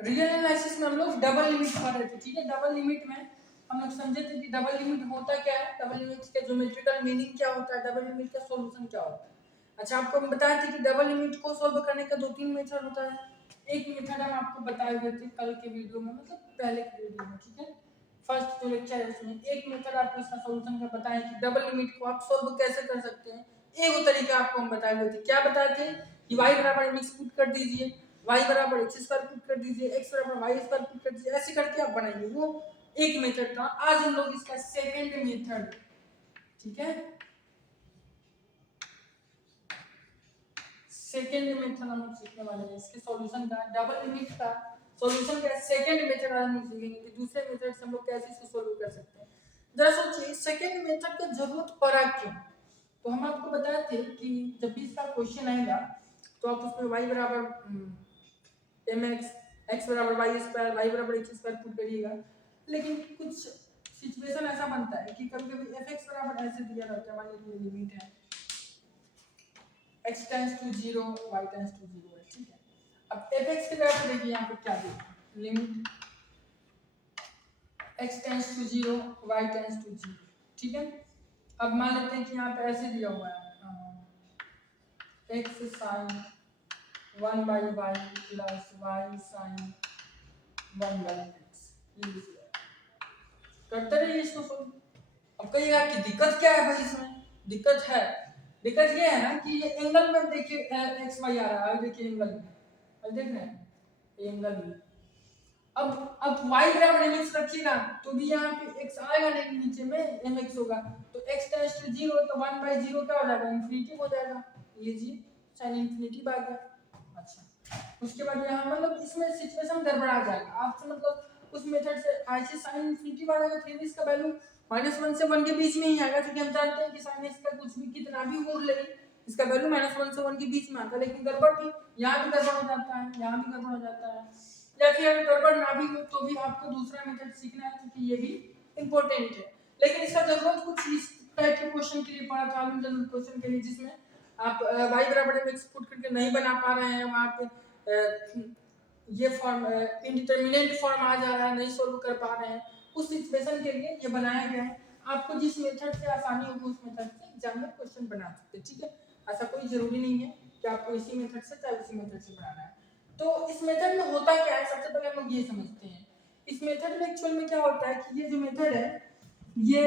Real analysis में हम लोग डबल लिमिट पढ़ रहे थे, ठीक है। डबल लिमिट में हम लोग समझे थे कि डबल लिमिट होता क्या है, डबल लिमिट का ज्योमेट्रिकल मीनिंग क्या होता है, डबल लिमिट का सॉल्यूशन क्या होता है। अच्छा, आपको हम बताए थे कि डबल लिमिट को सॉल्व करने का 2-3 मेथड होता है। एक मेथड हम आपको बताए हुए थे कल के वीडियो में, मतलब पहले के वीडियो में, ठीक है। फर्स्ट जो लेक्चर है उसमें एक मेथड आपको इसका सॉल्यूशन का बताया कि डबल लिमिट को आप सॉल्व कैसे कर सकते हैं। एक तरीका आपको हम बताए हुए थे, क्या बताए थे कि y बराबर mx पुट कर दीजिए, y बराबर x स्क्वायर पुट कर दीजिए, x बराबर y स्क्वायर पुट कर दीजिए, ऐसे करके आप बनाएंगे। वो एक मेथड था। आज हम लोग इसका सेकंड मेथड, ठीक है, सेकंड मेथड हम लोग सीखने वाले हैं इसके सॉल्यूशन का, डबल लिमिट का सॉल्यूशन का सेकंड मेथड आज हम सीखेंगे कि दूसरे मेथड से हम लोग कैसे इसको सॉल्व कर सकते हैं। जरा सोचिए सेकंड मेथड की जरूरत पड़ा क्यों। तो हम आपको बताए थे कि जब भी इसका क्वेश्चन आएगा तो आप उसमें y बराबर mx, x बराबर y स्क्वायर, y बराबर x स्क्वायर पुट करिएगा। लेकिन कुछ सिचुएशन ऐसा बनता है कि कभी-कभी fx बराबर ऐसे दिया रहता है, मान लीजिए लिमिट है x tends to 0, y tends to 0 है, ठीक है। अब fx की जगह पे देखिए यहाँ पे क्या दिया है, limit x tends to 0, y tends to 0, ठीक है। अब मान लेते हैं कि यहाँ पे ऐसे दिया हुआ है x sin 1 by y plus y sin 1 by x, करते रहिए इसको सोल्व। अब कहिएगा कि दिक्कत क्या है भाई इसमें, दिक्कत है, दिक्कत ये है ना कि ये एंगल में देखिए एक्स वाई आ रहा है, देखिए एंगल में, अब देख रहे हैं एंगल में। अब y बराबर mx रखिएगा तो भी यहाँ पे x आएगा नहीं, नीचे में mx होगा, तो x टेंड्स टू 0 तो 1 by 0 क्या हो जाएगा, इन्फिनिटी हो जाएगा, ये जी sin इन्फिनिटी आ गया। अच्छा, उसके बाद यहाँ मतलब इसमें सिचुएशन गड़बड़ा जाएगा आपसे, मतलब उस मेथड से ऐसे sin इन्फिनिटी आ जाएगा, फिर इसका वैल्यू -1 से 1 के बीच में ही आएगा, क्योंकि हम जानते हैं कि sin x का कुछ भी कितना भी मोड़ ले इसका वैल्यू -1 से 1 के बीच में आता है। लेकिन गड़बड़ भी यहाँ भी गड़बड़ हो जाता है, यहाँ भी गड़बड़ हो जाता है, या फिर अगर गड़बड़ ना भी हो तो भी आपको दूसरा मेथड सीखना है, क्योंकि ये भी इंपॉर्टेंट है। लेकिन इसका जरूरत कुछ इस टाइप के क्वेश्चन के लिए पड़ा था, जनरल क्वेश्चन के लिए, जिसमें आप y बराबर mx पुट करके नहीं बना पा रहे हैं, वहां पे ये फॉर्म इंडिटरमिनेट फॉर्म आ जा रहा है, नहीं सोल्व कर पा रहे हैं, उस सिचुएशन के लिए ये बनाया गया है। आपको जिस मेथड से आसानी होगी उस मेथड से एग्जाम में क्वेश्चन बना सकते हैं, ठीक है। ऐसा कोई जरूरी नहीं है कि आपको इसी मेथड से चाहे उसी मेथड से बनाना है। तो इस मेथड में होता क्या है, सबसे पहले हम लोग ये समझते हैं। इस मेथड में एक्चुअल में क्या होता है कि ये जो मेथड है ये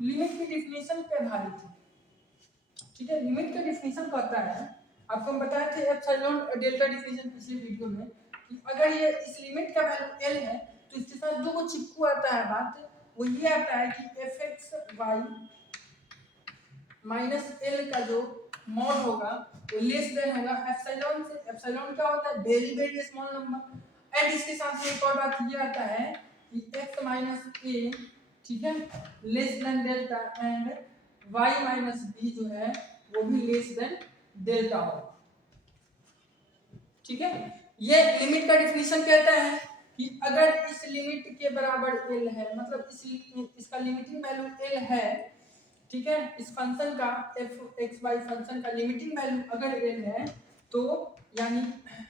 लिमिट की डेफिनेशन पे आधारित है, ठीक है। लिमिट का डेफिनेशन कहता है, आपको हम बताए थे एप्सिलॉन डेल्टा डेफिनेशन पिछले वीडियो में, कि अगर ये इस लिमिट का वैल्यू l है तो इसके साथ दो चिपकू आता है बात, वो ये आता है कि fxy माइनस l का जो मॉड होगा वो लेस देन होगा एप्सिलॉन से। एप्सिलॉन क्या होता है, very very small number. And इसके साथ में एक और बात ये आता है कि x माइनस a, ठीक है, less than delta, and y minus b जो है वो भी लेस देन डेल्टा हो, ठीक है। ये लिमिट का डेफिनेशन कहता है कि अगर इस लिमिट के बराबर l है, मतलब इसका लिमिटिंग वैल्यू l है, ठीक है, इस फंक्शन का f(x, y) फंक्शन का लिमिटिंग वैल्यू अगर l है, तो यानी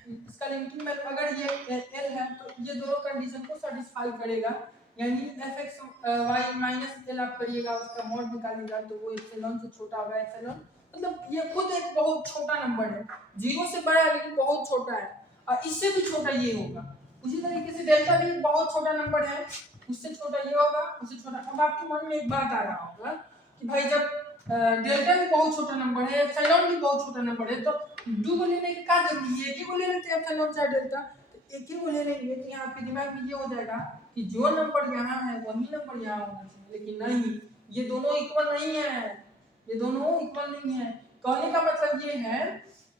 इसका लिमिटिंग वैल्यू अगर ये l है तो ये दोनों कंडीशन को सेटिस्फाई करेगा, यानी fxy माइनस l आप करिएगा, उसका मॉड निकालिएगा तो वो एप्सिलॉन से छोटा होगा। एप्सिलॉन मतलब ये खुद एक बहुत छोटा नंबर है, 0 से बड़ा है लेकिन बहुत छोटा है, और इससे भी छोटा ये होगा। उसी तरीके से डेल्टा भी बहुत छोटा नंबर है, उससे छोटा ये होगा, उससे छोटा। अब आपके मन में एक बात आ रहा होगा कि भाई जब डेल्टा भी बहुत छोटा नंबर है, एप्सिलॉन भी बहुत छोटा नंबर है, तो दो को लेने की क्या जरूरी है, एक ही को ले लेते हैं एप्सिलॉन चाहे डेल्टा, तो एक ही को ले लेंगे तो यहाँ पे दिमाग में ये हो जाएगा कि जो नंबर यहाँ है वही नंबर यहाँ होना चाहिए, लेकिन नहीं, ये दोनों इक्वल नहीं है, ये दोनों इक्वल नहीं है। कहने का मतलब ये है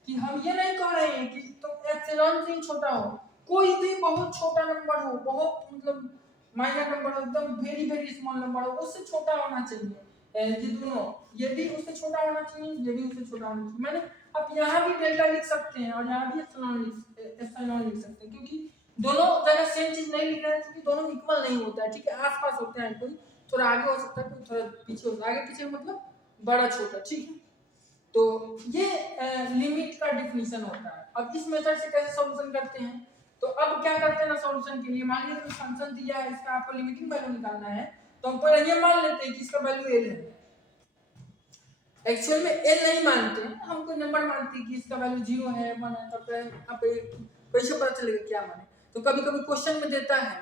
कि हम ये नहीं कह रहे हैं कि तो एप्सिलॉन से ही छोटा हो, कोई भी बहुत छोटा नंबर हो, बहुत मतलब माइनर नंबर हो, एकदम वेरी वेरी स्मॉल नंबर हो, उससे छोटा होना चाहिए। ये दोनों, ये भी उससे छोटा होना चाहिए, ये भी उससे छोटा होना चाहिए। मैंने आप यहाँ भी डेल्टा लिख सकते हैं और यहाँ भी एप्सिलॉन लिख सकते हैं, क्योंकि दोनों जगह सेम चीज नहीं लिख रहे हैं, क्योंकि दोनों इक्वल नहीं होता है, ठीक है। आसपास होते हैं, कोई थोड़ा आगे हो सकता है, कोई थोड़ा पीछे होता है, आगे पीछे मतलब बड़ा छोटा, ठीक है। तो ये लिमिट का डिफिनीशन होता है। अब इस मेथड से कैसे सॉल्यूशन करते हैं, तो अब क्या करते हैं ना सॉल्यूशन के लिए, मान लीजिए फंक्शन दिया है, इसका आपको लिमिटिंग वैल्यू निकालना है, तो हम पहले ये मान लेते हैं कि इसका वैल्यू एल है। एक्चुअल में एल नहीं मानते हैं हम, कोई नंबर मानते हैं कि इसका वैल्यू 0 है 1 है, तब आप कैसे पता चलेगा क्या माने। तो कभी कभी क्वेश्चन में देता है,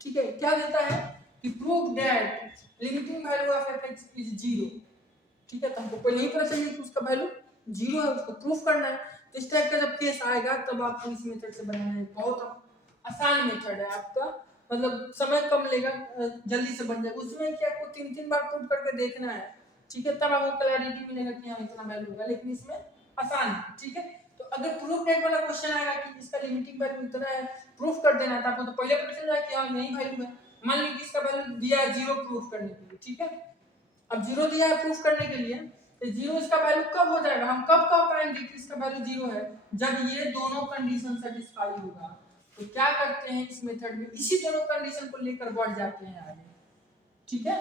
ठीक है, क्या देता है कि prove that limiting value of F is 0, ठीक है, तो हमको पहले ही पता चाहिए कि उसका वैल्यू 0 है, उसको प्रूफ करना है। तो इस टाइप का जब केस आएगा तब आपको इस मेथड से बनाना है, बहुत आसान मेथड है आपका, मतलब समय कम लेगा, जल्दी से बन जाएगा। उसमें क्या आपको 3-3 बार प्रूफ करके देखना है, ठीक है, तब आपको क्लैरिटी मिलेगा कि हाँ इतना वैल्यू होगा, लेकिन इसमें आसान है, ठीक है। तो अगर प्रूफ डेट वाला क्वेश्चन आएगा कि इसका लिमिटिंग वैल्यू इतना है, प्रूफ कर देना था आपको, तो पहले पता चल जाएगा कि हाँ यही वैल्यू है। मान लीजिए इसका वैल्यू दिया है 0 प्रूफ करने के लिए, ठीक है, अब 0 दिया है प्रूफ करने के लिए, तो 0 इसका वैल्यू कब हो जाएगा, हम कब कब पाएंगे कि इसका वैल्यू 0 है, जब ये दोनों कंडीशन सेटिस्फाई होगा। तो क्या करते हैं इस मेथड में, इसी दोनों कंडीशन को लेकर बढ़ जाते हैं आगे, ठीक है,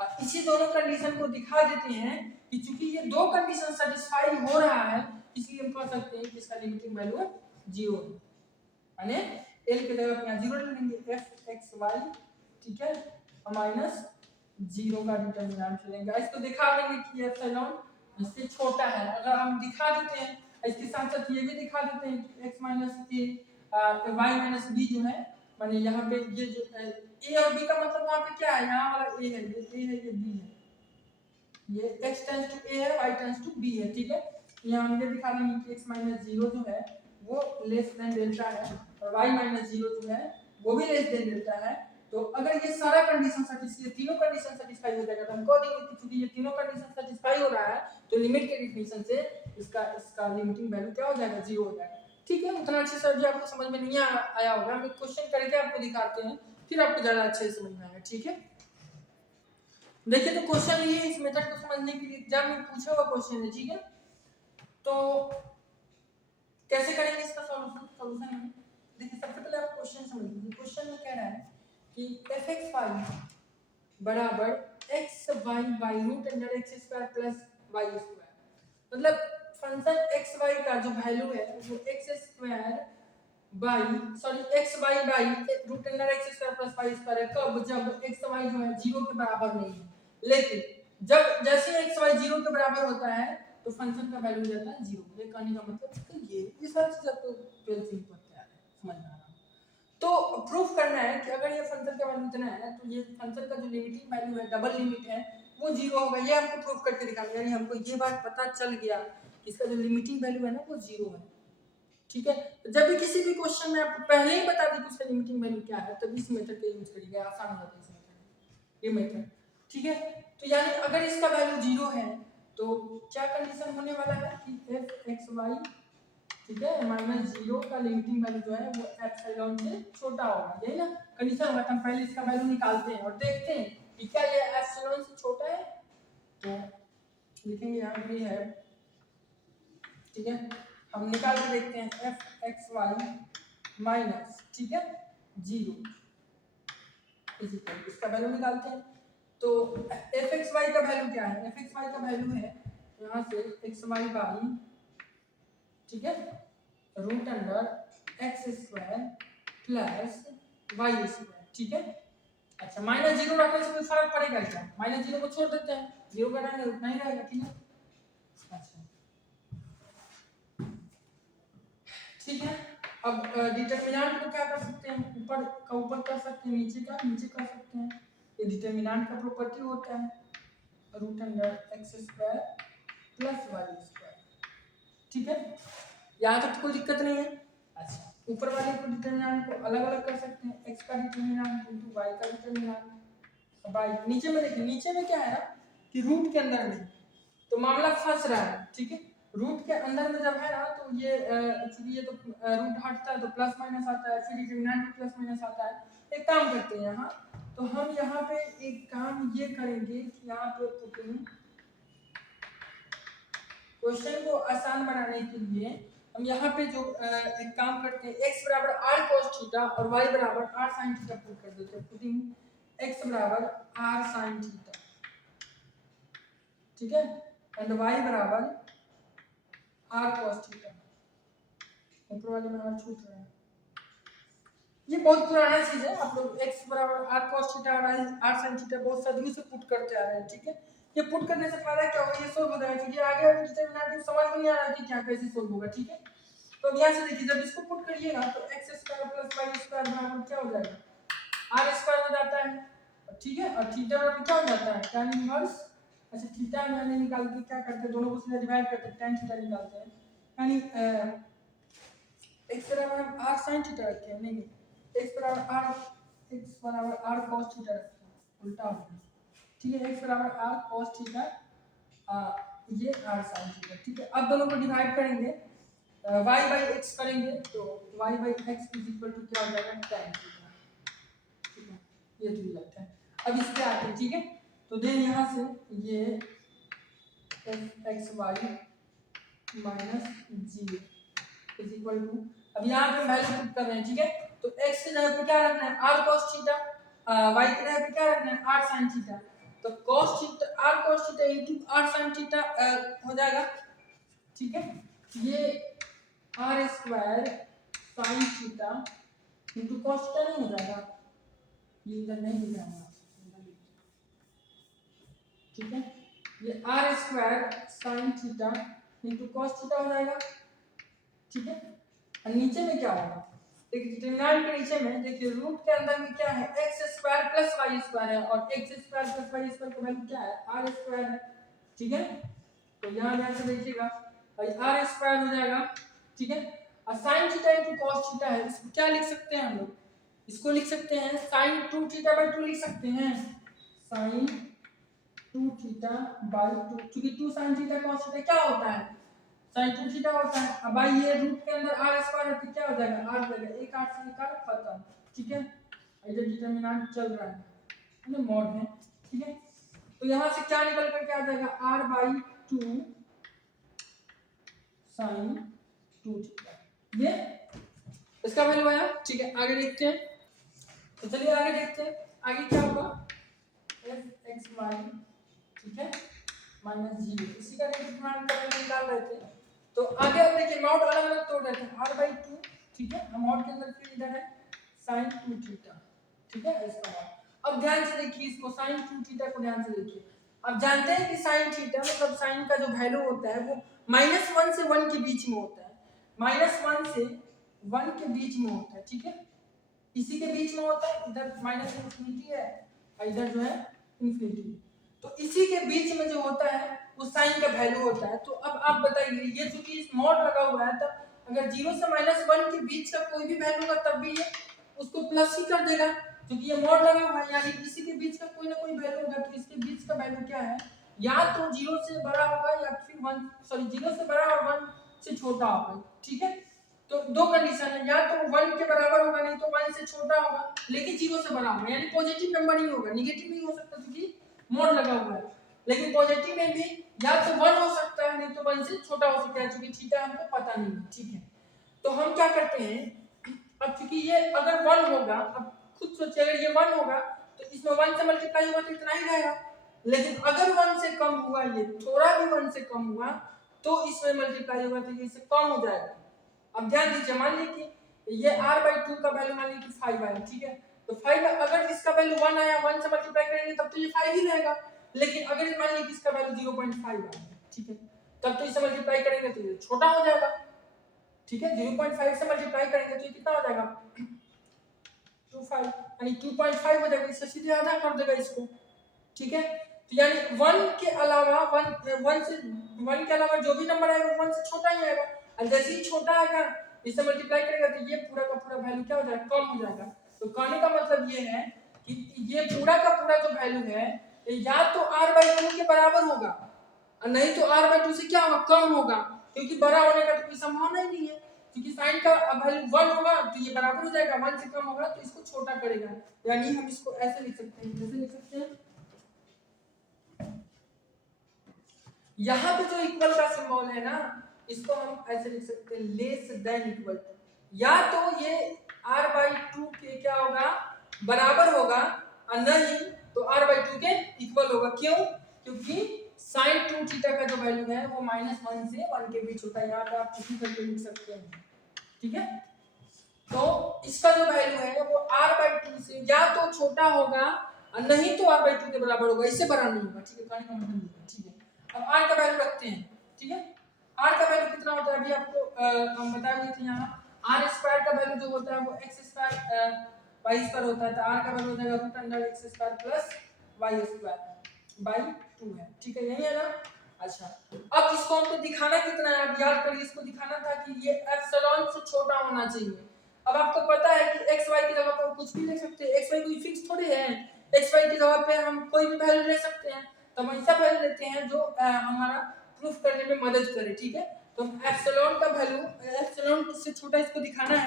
और इसी दोनों कंडीशन को दिखा देते हैं कि चूंकि ये दो कंडीशन सेटिस्फाई हो रहा है, इसलिए हम कह सकते हैं कि इसका लिमिटिंग वैल्यू 0 है, यानी एल की जगह यहाँ 0 ले लेंगे, एफ एक्स वाई, ठीक है, माइनस 0 का डिटरमिनेंट लेंगे, इसको दिखा देंगे कि एप्सिलॉन इससे छोटा है। अगर हम दिखा देते हैं, इसके साथ साथ ये भी दिखा देते हैं कि x माइनस ए वाई माइनस बी जो है, माने यहाँ पे ये जो ए और बी का मतलब वहाँ पे क्या है, यहाँ वाला ए है, ये ए है, ये बी है, ये x टेंड्स टू ए है, y टेंड्स टू बी है, ठीक है। यहाँ हम ये दिखा देंगे कि x माइनस 0 जो है वो लेस देन डेल्टा है, और y माइनस 0 जो है वो भी लेस देन डेल्टा है। तो अगर ये सारा कंडीशन सेटिस्फाई, तीनों कंडीशन सेटिस्फाई हो जाएगा, तो हम कह देंगे कि चूंकि ये तीनों कंडीशन सेटिस्फाई हो रहा है, तो लिमिट के डेफिनेशन से इसका लिमिटिंग वैल्यू क्या हो जाएगा, 0 हो जाएगा, ठीक है। उतना अच्छे से अभी आपको समझ में नहीं आया होगा, हम क्वेश्चन करके आपको दिखाते हैं, फिर आपको ज्यादा अच्छे से समझ में आएगा, ठीक है। देखिए तो क्वेश्चन ये इस मेथड को समझने के लिए एग्जाम में पूछा हुआ क्वेश्चन है, ठीक है। तो कैसे करेंगे इसका सॉल्यूशन में, देखिए सबसे पहले आप क्वेश्चन समझ लीजिए। क्वेश्चन में कह रहा है कि fx बराबर x y by root under x square plus y square, मतलब फंक्शन x y का जो वैल्यू है वो x square x y by root under x square plus y square है, कब, जब x y जो है 0 के बराबर नहीं है। लेकिन जब जैसे x y 0 के बराबर होता है तो फंक्शन का वैल्यू हो जाता है 0। ये कहने का मतलब ये सारी चीज आपको 12th में पढ़ते आ रहे हैं, समझ में आ रहा है। तो प्रूफ करना है कि अगर ये फंक्शन का वैल्यू इतना है तो ये फंक्शन का जो लिमिटिंग वैल्यू है, डबल लिमिट है, वो 0 होगा। ये हमको प्रूफ करके दिखाना है, यानी हमको ये बात पता चल गया कि इसका जो लिमिटिंग वैल्यू है ना वो 0 है, ठीक है। तो जब भी किसी भी क्वेश्चन में आपको पहले ही बता दें कि उसका लिमिटिंग वैल्यू क्या है, तब इस मेथड का यूज करिए, आसान हो जाता है इस मेथड, ये मेथड, ठीक है। तो यानी अगर इसका वैल्यू 0 है तो क्या कंडीशन होने वाला है कि f(x, y), ठीक है, माइनस 0 का लिमिटिंग वैल्यू जो है वो एप्सिलॉन से छोटा होगा, यही ना कंडीशन होगा। हम पहले इसका वैल्यू निकालते हैं और देखते हैं कि क्या ये एप्सिलॉन से छोटा है, तो लिखेंगे यहाँ पे है, ठीक है, हम निकाल के देखते हैं f(x, y) माइनस, ठीक है, 0 इसका वैल्यू निकालते हैं। तो f(x, y) का वैल्यू क्या है, f(x, y) का वैल्यू है यहाँ से x y बाई, ठीक है, root under x square plus y square, ठीक है। अच्छा माइनस 0 रखने से कोई फर्क पड़ेगा क्या, माइनस 0 को छोड़ देते हैं, 0 का रहेगा उतना ही रहेगा, ठीक है। अच्छा ठीक है, अब डिटरमिनेंट को क्या कर सकते हैं, ऊपर का ऊपर कर सकते हैं, नीचे का नीचे कर सकते हैं। ये डिटरमिनेंट का प्रॉपर्टी होता है root under x square plus y square, ठीक है। यहाँ तक तो कोई दिक्कत नहीं है। अच्छा ऊपर वाले को डिटरमिनेंट को अलग अलग कर सकते हैं, x का डिटरमिनेंट इनटू y का डिटरमिनेंट बाई, नीचे में देखिए, नीचे में क्या है ना कि रूट के अंदर में तो मामला फंस रहा है, ठीक है। रूट के अंदर में जब है ना तो ये एक्चुअली ये तो रूट हटता है तो प्लस माइनस आता है, फिर डिटरमिनेंट में प्लस माइनस आता है। एक काम करते हैं यहाँ, तो हम यहाँ पे एक काम ये करेंगे कि यहाँ पे पुटिंग क्वेश्चन को आसान बनाने के लिए हम यहाँ पे जो एक काम करते हैं, x बराबर r cos थीटा और y बराबर r sin थीटा पुट कर देते हैं। पुटिंग x बराबर r sin थीटा, ठीक है, एंड y बराबर r cos थीटा, ऊपर वाले में r छूट रहा है, ये बहुत पुराना चीज है, आप लोग x बराबर r cos थीटा और r sin थीटा बहुत सदियों से पुट करते आ रहे हैं, ठीक है। ये पुट करने से फायदा क्या होगा, ये सोल्व हो जाएगा, क्योंकि आगे अभी डिटरमिनेंट समझ में नहीं आ रहा है कि क्या कैसे सोल्व होगा, ठीक है। तो यहाँ से देखिए, जब इसको पुट करिएगा तो x square plus y square बराबर क्या हो जाएगा, r स्क्वायर हो जाता है, ठीक है। और थीटा बराबर क्या हो जाता है, tan इनवर्स, अच्छा थीटा मैंने निकाल के क्या करते हैं, दोनों को सीधा डिवाइड करते हैं, tan थीटा निकालते हैं, यानी x बराबर r sin थीटा रखते हैं, नहीं x बराबर r cos थीटा रखते हैं, उल्टा हो गया, ठीक है। x बराबर r cos थीटा, ये r sin थीटा, ठीक है। अब दोनों को डिवाइड करेंगे, y बाई x करेंगे तो y by x is equal to क्या हो जाएगा, tan थीटा, ठीक है। ये तो लगता है। अब इस पे आते हैं, ठीक है। तो देन यहाँ से ये x y minus g is equal to, अब यहाँ पे वैल्यू पुट कर रहे हैं, ठीक है। तो x की जगह पे क्या रखना है, r cos थीटा, y की जगह पे क्या रखना है, r sin थीटा। तो cos theta r cos theta into r sin theta हो जाएगा, ठीक है। ये r square sin theta into cos theta नहीं हो जाएगा, ये इधर नहीं लिखा है, ठीक है। ये r square sin theta into cos theta हो जाएगा, ठीक है। और नीचे में क्या होगा, देखिए डिटरमिनेंट के नीचे में देखिए रूट के अंदर में क्या है, x square plus y square है, और x square plus y square का वैल्यू क्या है, r स्क्वायर है, ठीक है। तो यहाँ ध्यान से देखिएगा, भाई r स्क्वायर हो जाएगा, ठीक है। और sin theta into cos theta है, इसको क्या लिख सकते हैं हम लोग, इसको लिख सकते हैं sin 2 थीटा बाई 2 लिख सकते हैं, sin 2 थीटा बाई 2, क्योंकि 2 sin थीटा cos थीटा क्या होता है, sin 2 थीटा होता है। अब भाई ये रूट के अंदर r स्क्वायर है तो क्या हो जाएगा, r हो जाएगा, एक 8 से निकाल खत्म, ठीक है। इधर डिटरमिनेंट चल रहा है ना, मॉड है, ठीक है। तो यहाँ से क्या निकल कर क्या आ जाएगा, r बाई 2 sin 2 थीटा, ये इसका वैल्यू आया, ठीक है। आगे देखते हैं, तो चलिए आगे देखते हैं, आगे क्या होगा, f x y, ठीक है, माइनस जी, इसी का डिटरमिनेंट का वैल्यू निकाल रहे थे। तो आगे अब देखिए मॉड अलग अलग तोड़ रहे थे, r बाई 2, ठीक है। मॉड के अंदर फिर इधर है sin 2 थीटा, ठीक है, इसका मॉड। अब ध्यान से देखिए इसको, sin 2 थीटा को ध्यान से देखिए। अब जानते हैं कि sin थीटा मतलब sin का जो वैल्यू होता है वो -1 से 1 के बीच में होता है, -1 से 1 के बीच में होता है, ठीक है। इसी के बीच में होता है, इधर माइनस इंफिनिटी है और इधर जो है इंफिनिटी, तो इसी के बीच में जो होता है वो साइन का वैल्यू होता है। तो अब आप बताइए, ये चूंकि इस मॉड लगा हुआ है, तब अगर 0 से -1 के बीच का कोई भी वैल्यू होगा तब भी ये उसको प्लस ही कर देगा, क्योंकि ये मॉड लगा हुआ है, यानी इसी के बीच का कोई ना कोई वैल्यू होगा। तो इसके बीच का वैल्यू क्या है, या तो 0 से बड़ा होगा या फिर 0 से बड़ा और 1 से छोटा होगा, ठीक है। तो दो कंडीशन है, या तो 1 के बराबर होगा, नहीं तो 1 से छोटा होगा, लेकिन 0 से बड़ा होगा, यानी पॉजिटिव नंबर ही होगा, नेगेटिव नहीं हो सकता क्योंकि मोड लगा हुआ है। लेकिन पॉजिटिव में भी या तो 1 हो सकता है, नहीं तो 1 से छोटा हो सकता है, क्योंकि थीटा हमको पता नहीं है, ठीक है। तो हम क्या करते हैं, अब क्योंकि ये अगर 1 होगा, अब खुद सोचिए अगर ये 1 होगा तो इसमें 1 से मल्टीप्लाई होगा तो इतना ही रहेगा, लेकिन अगर 1 से कम हुआ, ये थोड़ा भी 1 से कम हुआ तो इसमें मल्टीप्लाई होगा तो ये इससे कम हो जाएगा। अब ध्यान दीजिए, मान लीजिए कि ये r बाई 2 का वैल्यू मान लीजिए 5 आया, ठीक है। तो 5 अगर इसका वैल्यू 1 आया, 1 से मल्टीप्लाई करेंगे तब तो ये 5 ही रहेगा, लेकिन अगर मान लीजिए कि इसका वैल्यू 0.5 आया, ठीक है, तब तो इसे मल्टीप्लाई करेंगे तो ये छोटा हो जाएगा, ठीक है। 0.5 से मल्टीप्लाई करेंगे तो ये कितना हो जाएगा, 25, यानी 2.5 हो जाएगा, इससे सीधे आधा कर देगा इसको, ठीक है। तो यानी 1 के अलावा 1 के अलावा जो भी नंबर आएगा 1 से छोटा ही आएगा, और जैसे ही छोटा आएगा इससे मल्टीप्लाई करेगा तो ये पूरा का पूरा वैल्यू क्या हो जाएगा, कम हो जाएगा। तो कहने का मतलब ये है कि ये पूरा का पूरा जो वैल्यू है या तो r/2 के बराबर होगा और नहीं तो r/2 से क्या होगा, कम होगा, क्योंकि बड़ा होने का तो कोई संभावना ही नहीं है, क्योंकि साइन का वैल्यू 1 होगा तो ये बराबर हो जाएगा, 1 से कम होगा तो इसको छोटा करेगा। यानी हम इसको ऐसे लिख सकते हैं, जैसे लिख सकते हैं यहाँ पे जो इक्वल का सिंबल है ना, इसको हम ऐसे लिख सकते हैं, लेस देन इक्वल टू, या तो ये r/2 के क्या होगा, बराबर होगा, और नहीं तो r/2 के इक्वल होगा। क्यों, क्योंकि sin 2 थीटा का जो वैल्यू है वो -1 से 1 के बीच होता है, यहाँ पे आप किसी करके लिख सकते हैं, ठीक है। तो इसका जो वैल्यू है वो r/2 से या तो छोटा होगा और नहीं तो r/2 के बराबर होगा, इससे बड़ा नहीं होगा। ठीक है, कहने का मतलब ये है। ठीक है, अब r का वैल्यू रखते हैं। ठीक है, r का वैल्यू कितना होता है अभी आपको हम बता दिए थे। यहाँ r² का वैल्यू जो होता है वो x² y² होता है, तो r का वैल्यू हो जाएगा √x² प्लस y² by 2 है। ठीक है, यही है ना। अच्छा, अब इसको हमको दिखाना कितना है, आप याद करिए, इसको दिखाना था कि ये एप्सिलॉन से छोटा होना चाहिए। अब आपको पता है कि x y की जगह पर कुछ भी ले सकते हैं, x y कोई फिक्स थोड़ी है, x y की जगह पे हम कोई भी वैल्यू ले सकते हैं। तो हम ऐसा वैल्यू लेते हैं जो हमारा प्रूफ करने में मदद करे। ठीक है, तो हम एप्सिलॉन का वैल्यू, एप्सिलॉन से छोटा इसको दिखाना है,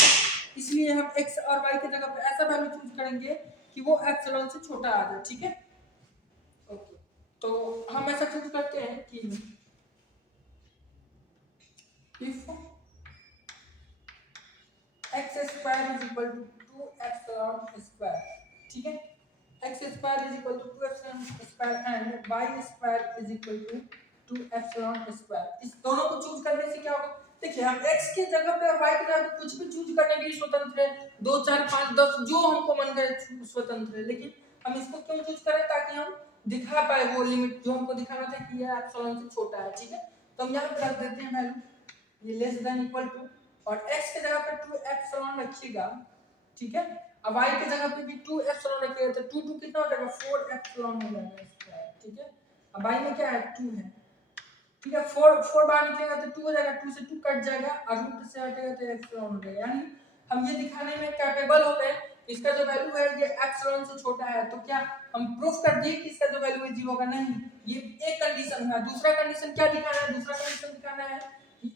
इसलिए हम x और y की जगह पे ऐसा वैल्यू चूज करेंगे कि वो एप्सिलॉन से छोटा आ जाए। ठीक है, ओके, तो हम ऐसा चूज करते हैं कि if x² is equal to 2 epsilon square, ठीक है, x² is equal to 2 epsilon square and y² is equal to 2 epsilon square। इस दोनों को चूज करने से क्या होगा, देखिए हम x की जगह पे और y की जगह पे कुछ भी चूज करने के लिए स्वतंत्र है, 2 4 5 10 जो हमको मन करे स्वतंत्र है, लेकिन हम इसको क्यों चूज करें, ताकि हम दिखा पाए वो लिमिट जो हमको दिखाना था कि ये एप्सिलॉन से छोटा है। ठीक है, तो हम यहाँ पे रख देते हैं वैल्यू ये लेस देन इक्वल टू, और x की जगह पे 2 एप्सिलॉन रखिएगा। ठीक है, अब y की जगह पे भी 2 एप्सिलॉन रखिएगा, तो 2 2 कितना हो जाएगा, 4 एप्सिलॉन हो जाएगा स्क्वायर। ठीक है, अब y में क्या है, 2 है। ठीक है, 4 4 बाहर निकलेगा तो 2 हो जाएगा, 2 से 2 कट जाएगा और रूट से हटेगा तो एप्सिलॉन हो जाएगा। यानी हम ये दिखाने में कैपेबल हो गए, इसका जो वैल्यू है ये एप्सिलॉन से छोटा है। तो क्या हम प्रूफ कर दिए कि इसका जो वैल्यू है 0 का, नहीं, ये एक कंडीशन है। दूसरा कंडीशन क्या दिखाना है, दूसरा कंडीशन दिखाना है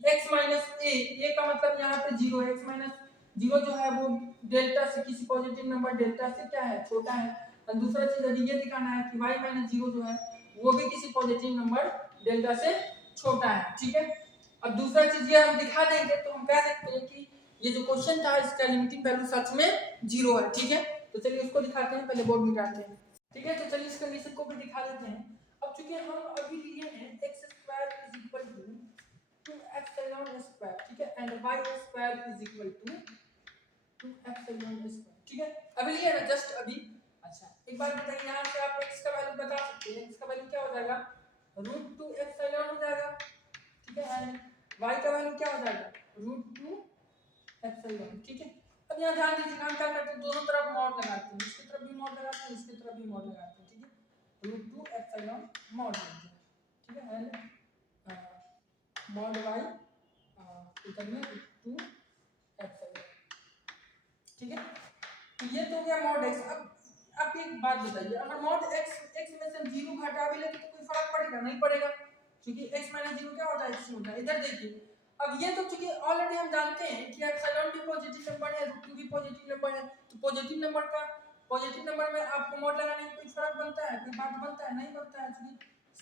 x माइनस a का मतलब यहाँ पे 0 है, x माइनस 0 जो है वो डेल्टा से, किसी पॉजिटिव नंबर डेल्टा से क्या है, छोटा है। और दूसरा चीज अभी ये दिखाना है कि y माइनस 0 जो है वो भी किसी पॉजिटिव नंबर डेल्टा से छोटा है। ठीक है, अब दूसरा चीज ये हम दिखा देंगे तो हम कह सकते हैं कि ये जो क्वेश्चन था इसका लिमिटिंग वैल्यू सच में 0 है। ठीक है, तो चलिए उसको दिखाते हैं, पहले बोर्ड मिटाते हैं। ठीक है, तो चलिए इस कंडीशन को भी दिखा देते हैं। अब चूंकि हम अभी लिए हैं x² is equal to 2 epsilon square, ठीक है, and y² is equal to 2 epsilon square। ठीक है, अभी लिया ना जस्ट अभी। अच्छा, एक बात बताइए, यहाँ से आप x का वैल्यू बता सकते हैं, x का वैल्यू क्या हो जाएगा, √2 एप्सिलॉन हो जाएगा। ठीक है, एंड y का वैल्यू क्या हो जाएगा, √2 एप्सिलॉन। ठीक है, अब यहाँ ध्यान दीजिए, हम क्या करते हैं, दोनों तरफ मॉड लगाते हैं, इसकी तरफ भी मॉड लगाते हैं, इसकी तरफ भी मॉड लगाते हैं। ठीक है, √2 एप्सिलॉन मॉड लगाते हैं। ठीक है, एंड मॉड y इधर में 2 एप्सिलॉन। ठीक है, तो ये तो गया मॉड x। अब आप एक बात बताइए, अगर मॉड x में से 0 घटा भी लेते तो कोई फर्क पड़ेगा, नहीं पड़ेगा, क्योंकि x माइनस 0 क्या होता है, x होता है। इधर देखिए, अब ये तो चूंकि ऑलरेडी हम जानते हैं कि एप्सिलॉन भी पॉजिटिव नंबर है, √2 भी पॉजिटिव नंबर है, तो पॉजिटिव नंबर में आपको मॉड लगाने में कोई फर्क बनता है, कोई बात बनता है, नहीं बनता है, क्योंकि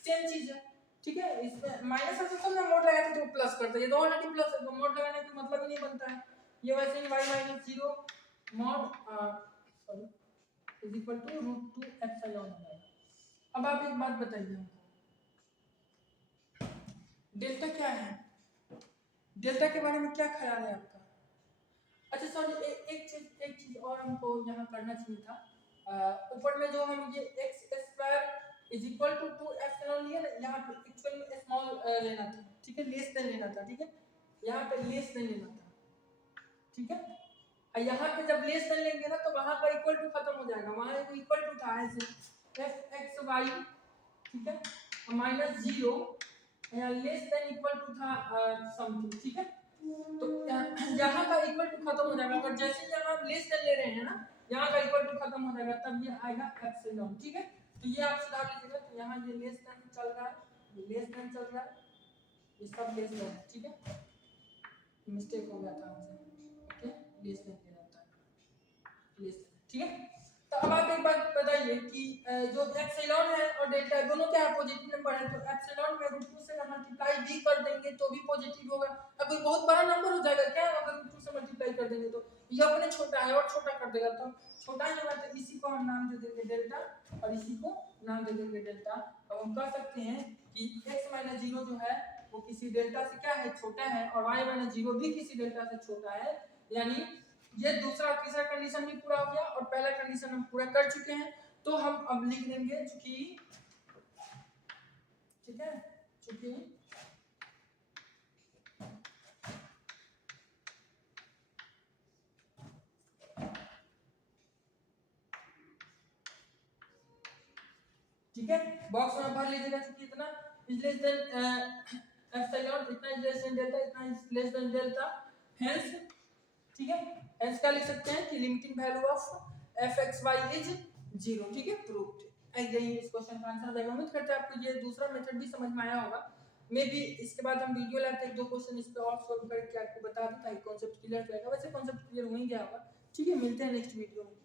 सेम चीज है। ठीक है, इसमें माइनस है तो मैं मॉड लगाते तो प्लस करते, ये तो ऑलरेडी प्लस है, तो मॉड लगाने का मतलब ही नहीं बनता है। ये वैसे ही y minus 0 mod sorry is equal to √2 epsilon हो जाएगा। अब आप एक बात बताइए, डेल्टा क्या है, डेल्टा के बारे में क्या ख्याल है आपका। अच्छा सॉरी, एक चीज और हमको यहाँ करना चाहिए था, ऊपर में जो हम ये x² is equal to 2 epsilon लिए ना, यहाँ पे एक्चुअल में स्मॉल लेना था। ठीक है, लेस देन लेना था। ठीक है, यहाँ पे लेस देन लेना था। ठीक है, यहाँ पे जब लेस देन लेंगे ना तो वहां का इक्वल टू खत्म हो जाएगा, वहां एक इक्वल टू था ऐसे fxy, ठीक है, -0 यहाँ लेस देन इक्वल टू था समथिंग। ठीक है, तो यहाँ का इक्वल टू खत्म हो जाएगा, अगर जैसे यहाँ लेस देन ले रहे हैं ना, यहाँ का इक्वल टू खत्म हो जाएगा, तब ये आएगा एप्सिलॉन। ठीक है, तो ये आप सुधार लीजिएगा, तो यहाँ ये लेस देन चल रहा है, ये लेस देन चल रहा है, ये सब लेस देन है। ठीक है, मिस्टेक हो गया था हमसे। ओके, लेस देन ले रहा था, लेस देन। ठीक है, तो अब आप एक बात बताइए कि जो एप्सिलॉन है और डेल्टा है दोनों क्या है, पॉजिटिव नंबर है, तो एप्सिलॉन में √2 से मल्टीप्लाई भी कर देंगे तो भी पॉजिटिव होगा। अब कोई बहुत बड़ा नंबर हो जाएगा क्या, अगर √2 से मल्टीप्लाई कर देंगे तो ये अपने छोटा है और छोटा कर देगा, तो छोटा ही होगा, तो इसी को हम नाम दे देंगे डेल्टा और इसी को नाम दे देंगे डेल्टा। अब हम कह सकते हैं कि x माइनस 0 जो है वो किसी डेल्टा से क्या है, छोटा है, और y माइनस 0 भी किसी डेल्टा से छोटा है, यानी ये दूसरा और तीसरा कंडीशन भी पूरा हो गया और पहला कंडीशन हम पूरा कर चुके हैं। तो हम अब लिख देंगे चूंकि, ठीक है, चूंकि ठीक है, बॉक्स में भर लीजिएगा चूंकि इतना इज लेस देन एप्सिलॉन, इतना इज लेस देन डेल्टा, इतना is less than delta, hence, ठीक है, हेंस क्या लिख सकते हैं कि limiting value of fxy is 0, ठीक है, प्रूव्ड। यही इस क्वेश्चन का आंसर रहेगा। उम्मीद करते हैं आपको ये दूसरा मेथड भी समझ में आया होगा। मे बी इसके बाद हम वीडियो लाते हैं, 2 क्वेश्चन इस पे और सॉल्व करके आपको बता दें ताकि कॉन्सेप्ट क्लियर रहेगा। वैसे कॉन्सेप्ट क्लियर हो ही गया होगा। ठीक है, मिलते हैं नेक्स्ट वीडियो में।